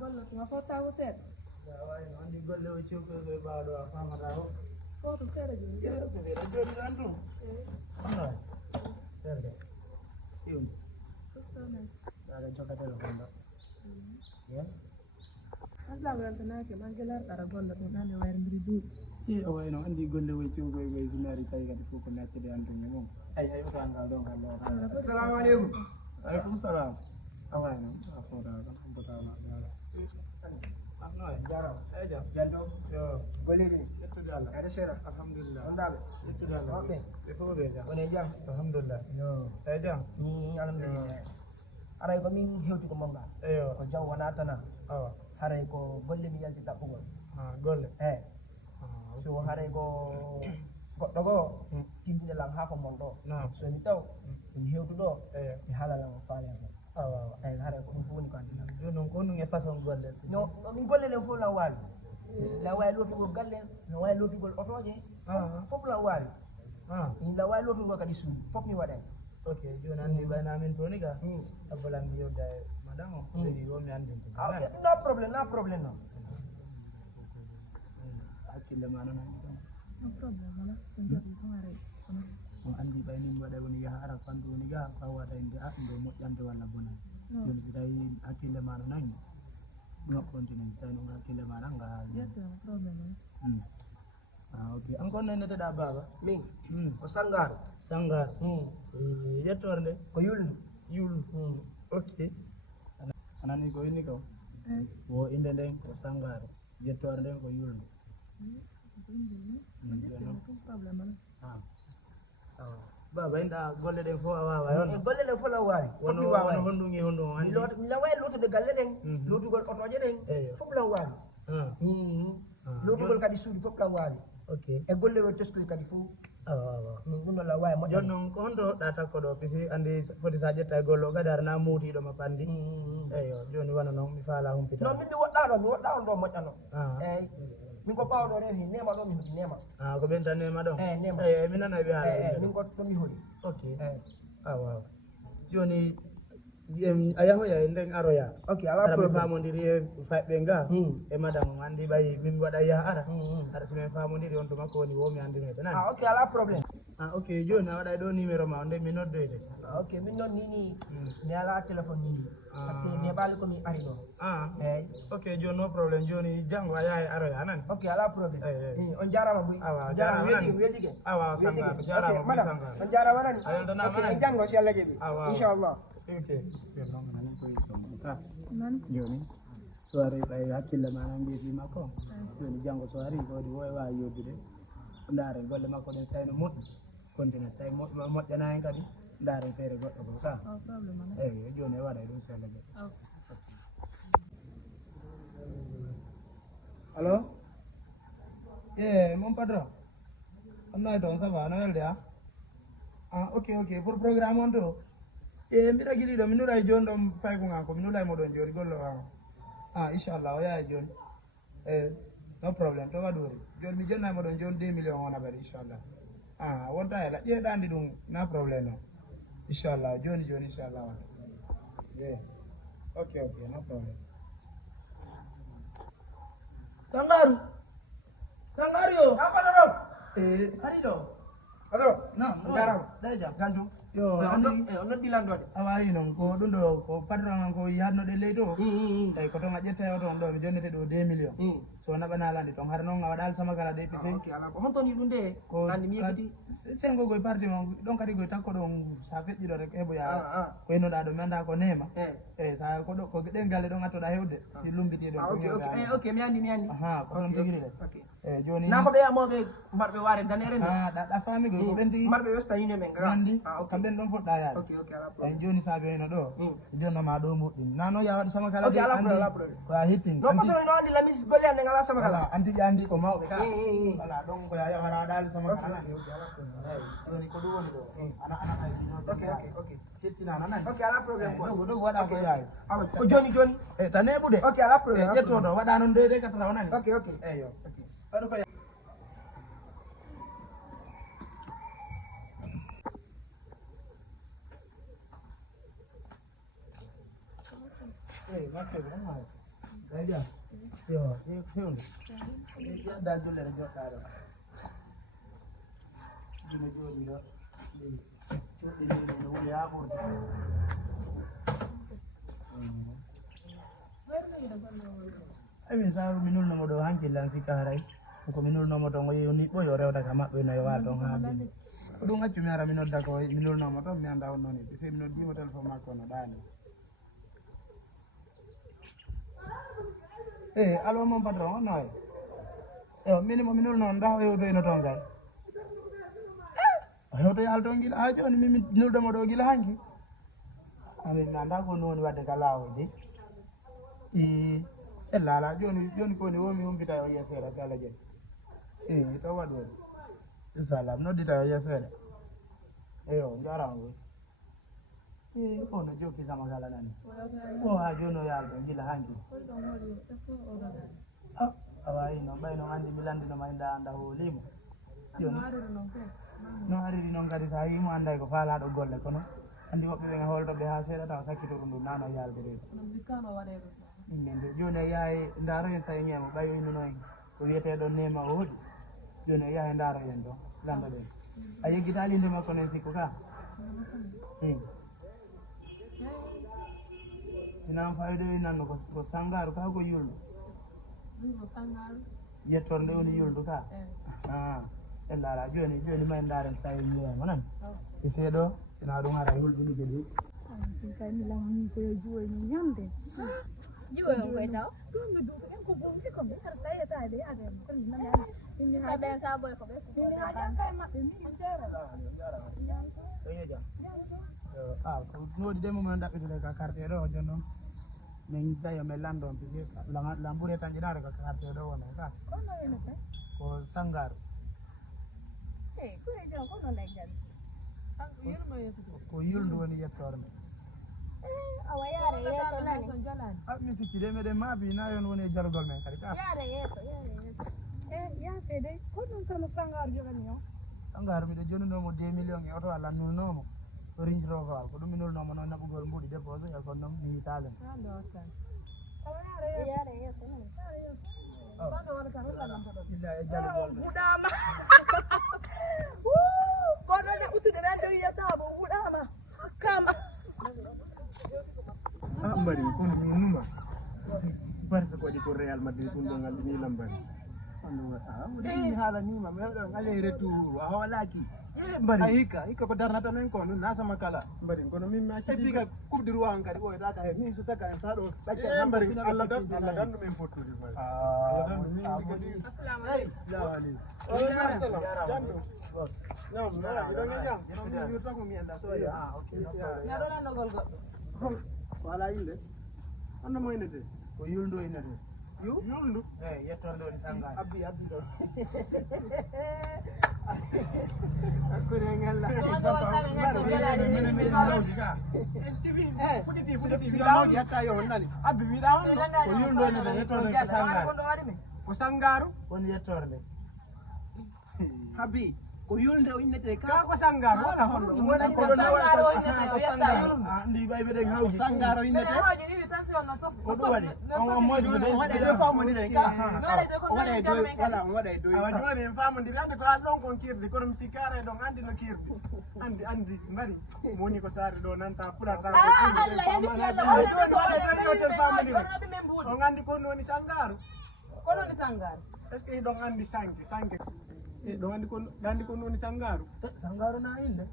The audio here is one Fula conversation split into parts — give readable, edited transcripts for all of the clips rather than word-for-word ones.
golle nga fottaako seeɗa wayi no anndi golle o cewkoy koye ɓaaɗo a famata o foto seeɗa jooni ko ɓeɗa jooɗiɗan tum anda seerde iwde ustanaji aɗa jokka téléphone ɗo yen aslamu weltanaki man gelarɗaɗa golle ɗum hande wayrindiri duuɓi o wayno anndi golle woy cewkoy koye so mi ari tawi kadi fof ko nattide an tum e mum ay otangal ɗon kan ɗo assalamu aleykum aleykum salam a wayno a fotaɗo fotaɗo jarama eyi jam jalɗo yo golleji ni ƴettude allah aɗa seeɗa alhamdulillah onɗaɓe ƴettude allah woɓɓe ɓe fof ɓe jam wone jam alhamdulillah yo eyi jam ni alhamdulillah haray komin hewti ko monga eyo ko jaw wona tana awa haray ko golle mi yalti ɗaɓɓugol golle eyi so haray ko goɗɗo goo tindine lam ha ko mon ɗo so mi taw min hewtu ɗo eyo mi haalalam faaliyato awa eyi haray ko ɗum fof woni ko andi joni noon ko ɗum e façon golle no min golle ɗen fof lan waali lan wawi lootugol galle lan wawi lootugol otoje fof lan waali min lan wawi lootugol kadi suudu fof mi waɗay ok joni anndi ɓayno amin toni ka abbalan mi yewda e madame o joni womi anndin ko ok no probléme noon hakkille ma noon anndi ɗon no probléme wala ko jooɗi to aray o anndi ɓayni mi waɗa woni yaha ara fandu woni ga fa waɗa inde ndo moƴƴante walla bonani joni so tawi hakkille ma no nangi ɗum continue so tawi noon hakkille ma nanga ha ƴettema probléme wala ok an kon nenneteɗa baba min ko sangaru sangar yettore nde ko yulndu yulu ok anani ko inni kam wo inde nden ko sangaru yettore nden ko yulndu ɗum probléme wala baba inɗa golle ɗen fof a wawa yon e golle ɗen fof lan wawi fof mi wono wawa honɗum e honɗum o mi lan wawi lootude galle ɗen lootugol otoje ɗen eyo fof lan wawi lootugol kadi suudu fof lan wawi ok e golle o teskoy kadi fof awa ɗum ɗon lan wawi moƴƴo joni noon ko honto hoɗɗa takko ɗo pisi andi foti sa ƴetta e golle o kadi arana muutiɗoma pandi eyo joni wona noon mi faala humpita non min mi woɗɗa on ɗo moƴƴano eyyi min ko ɓawɗo rewi nema ɗo mi hoti nema ko ɓen tan nema ɗon nema eyi mi nana ɓe haala min ko ɗo mi holi ok awa joni a yahoya e nden aroya ok ara mi famodiri e faɓɓe nga e madame o andi ɓayi min waɗa yaha ara aɗa so min famodiri on to makko woni wo mi andinoyde nani ok ala probléme ok joni a waɗa ɗo numéro ma o nde mi noddoyde ok min noon nini mi ala téléphone ni par ce que mi heɓali komi ari ɗo eyyi ok joni no probléme joni janggo a yaha e aroya anani ok ala probléme on jarama boy awa jarama weldike awa sangar jarama boy sangar on jarama nani a weltanama ok nani en janggo si Allah jaɓi inchallah ok joni noon nani koye nani joni so ari ɓay hakkille ma nan mbiyeti makko joni janggo so ari kodi wo e wawi yoddude ndaare golle makko ɗen so tawi no moƴƴi continue so tawi moƴƴana hen kadi ndaare feere goɗɗo ko ka probléme wala eyyi joni e waɗa ɗum so Allah jaɓi allo mon patron onnoy toon ça va no welde ok pour programme on to mbiɗa giɗi ɗo mi nuɗa e joni ɗon payko ga ko mi nuɗa e moɗon joni gollo wa inchallah o yaha e joni no probléme to waɗori joni mi jonna e moɗon joni 2 millions on aɓaɗa inchallah wonta hela ƴeeɗandi ɗum na probléme o inchallah joni inchallah wa ok no probléme sangaru yo apaɗo ɗo ari ɗo aɗo non jarama ɗay jam ganjum yo on noddilandode a wawi noon ko ɗum ɗo ko patron an ko yihadnoɗe ley ɗo tawi ko toon a ƴetta o toon ɗo mi jonnete ɗo 2 millions so naɓanalandi toon har noon a waɗa alsama kala ɗe pise ok ala ko honton yiɗum nde ko andi mi yekkiti sengo goye parti mon ɗon kadi goye takko ɗon sa feƴƴiɗo rek heɓoya ko hennoɗa ɗo mi anda ko nema eyi sa ko ɗo ko ɗen galle ɗon attoɗa hewde si lumbiti ɗon ok mi andi ko ɗon tigui ɗe eyyi joni na ko ɓe yamoɓe mbaɗɓe waare danere nde ɗa faami koy ko ɓen tigui mbaɗɓe westa yine men andi kamɓen ɗon foɗɗa yaade eyyi joni sa ɓeyno ɗo jonnoma ɗo moƴƴini nano ya waɗ sama kala ko a hettini non patron no andi lamis golle ande ngala sama kala antiƴi andi ko mawɓe ka voilà donc ko ya wara waɗali sama kala eyyi joni ko ɗum woni ɗo ana ok hettinano nani ok ala probléme ko ɗum waɗa ko yawi ko joni eyyi ta neɓude ok ala probléme ƴettoɗo waɗa noon 2 4 nani ok eyyo waɗu ko merci beaucoup Aja. Yo, fewn. Ya da jolle re jottaɗo. Dina jodi do. Ni wuli ha ko. Ami sa minul no do hanki lan sikaray. Ko minul no moto ngoy ni boyo rewta ka mabbe no wa don ha bi. Ko dum accu mi ara minol da ko minul no moto mi anda on noni. Se minol di mo telephone makko no dani. Alo mon patron noy. Minimum minul non da yo do ino ton gay. Ayo to yal ton gila ha joni mi minul do mo do gila hanki. Ami nanda ko noni wadde kala wodi. La joni ko ni womi humpita yo yesera sala je. To wadu. Salam no dita yo yesera. Njarango. Ono joki sama gala nani. Ha jono yal don gila hanki. Awai no bay no andi milandi no mainda anda holimo. No hariri non kadi sa yimo anda ko fala do golle kono. Andi ko be holdo be ha sera taw sakkito dum nano yalbe de. Mende joni yaay ndaro e say nyama bayo ino noy ko wiete do nema wodi joni yaay ndaro en do lamba de ayi gidali ndema ko nen sikko ka sinam faydo nan ko sangaru ka ko yuldo sangaru yettorde woni yuldo ka en dara joni may ndaren say nyama nan e sedo sina do ngara yuldo ni gedi kay mi lam ko juwo ni nyamde Juwe yang gue tahu. Belum betul kan kok belum sih kok besar saya tadi ada kan mana ini Saya biasa boleh kok. ini aja kan mak ini penjara. Iya no di demo man dakki ka carte do jonno men dayo me lando pisi lambure tan jinare ka carte do wona ka Kono ini teh. ko sangar Gue aja kok nolak jadi. ko yuldo woni yettorne Awalnya ada ya soalnya. mi sikki de mede mabi na yon woni jargol men kadi ka Ya ada ya Ya tede kono sama sangar juga nih yo. sangar mi de joni no mo 2 millions e auto ala nulno mo Range Rover ko dum minul no mo non nabugol mbudi depose ya ko non mi talen Ya ada ya soalnya. illa e jargol Budama. Kono ne utu de rando ya tabo budama. Kama. Mbari kun numa barsa ko di ko Real Madrid kun do ngal ni lambari ando ni hala ni ma me do ngale retour awalaki mbari ika ko darna tan ko na sama kala mbari kono min ma ci diga coupe du roi ngari o ta ka mi su saka en sado mbari Allah dan men fotu di assalamu alaikum jando bos no do ngejam ñu tagu mi anda so ya okay Ya do na nogol go. wala yinde anna mo inete ko yuldo inete yuldo yettordo ni sanga abbi do akure ngalla futi mawdi hatta yo nani abbi wi da ko yuldo inete yettordo ko sanga ko sangaru woni yettorde habbi ko yulde o innete ka ko sangar wala hono wona ko do Sangaro innete ko sangar andi bay be den hawji sangaro innete Haji ni tension na sof. ko do wadi on moji do wadi do famu ni den ka wadi do wala wadi do awa do ne famu ndi ande ko don kon kirdi ko dum sikare don andi no kirdi andi ngari moni ko sare do nanta pula ta on andi ko noni sangaru Kono ni sangar. est ce que don andi sanke do andi ko noni sangaru na inde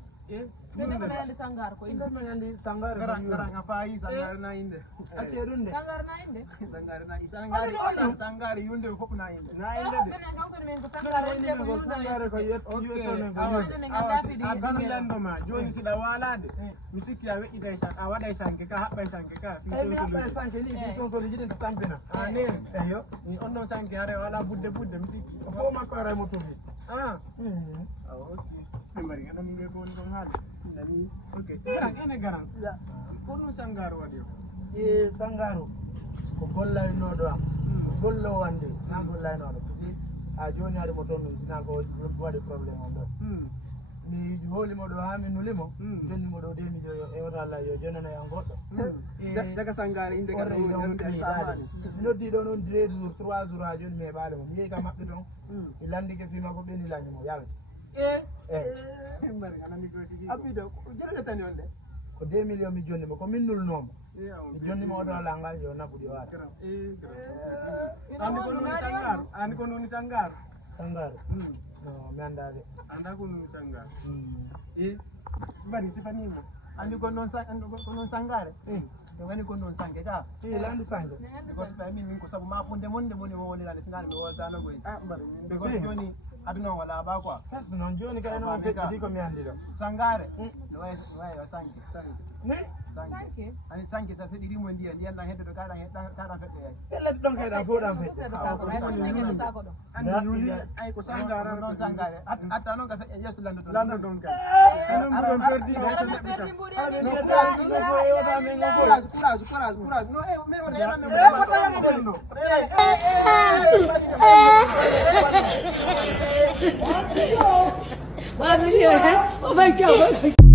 Nene ko na sangar ko inde. inde andi sangaru garang afai sangaru na inde ake dunde Sangar na inde. sangaru yunde fop na inde Menen kan ko men ko sangar inde ko yulde. sangaru ko yetto men ko Men ngata fi di. abanu lendo ma joni sida walade mi sikki a weɗɗitay san a waɗay sanke ka haɓɓay sanke ka fi sanke ni fi sonsoli jiɗen to tampina ne eyo ni on ɗon sanke are wala budde mi sikki o fo makko ara mo tofi ok ɓe mbari gaɗa min ɓe ko woni ɗon haali nani ok garan ko ɗum sangaru waɗi o sangaru ko gollaynoɗo am gollo wande na gollaynoɗo parce que a joni ari mo toon sina ko waɗi probléme on ɗon mi holi modo ha mi nulimo joni modo de mi yo e wata la yo jona na yangodo daga sangare inde ka no di do non 2 jours 3 jours ha joni me baale mo mi ka mabbe don mi landi ke fima ko beni lanni mo yalla mari anani ko sigi abido jere tan yonde ko 2 millions mi joni mo ko min nul nom mi joni mo do la ngal yo nabudi wala andi ko nuni sangar sangar no mi andade anda ko nuni sangar mari sifanimo andi ko non sangare to wani ko non sange ka landi sange because by me min ko sabu ma funde monde moni mo woni la sinal mi wota no goy mari because joni aduna wala ba kwa fes non joni ka no fe di ko mi andi do sangare no way sange ne sange ani sange sa se diri mo ndiya ndiya na heddo ka da fedde yayi pelle don kay da fo dan fe andi nuli ay ko sangara non sangare atta non ka fedde yeso lando don ka non mo don perdi do so nebita courage no me wala yana me Vai, vai, vai.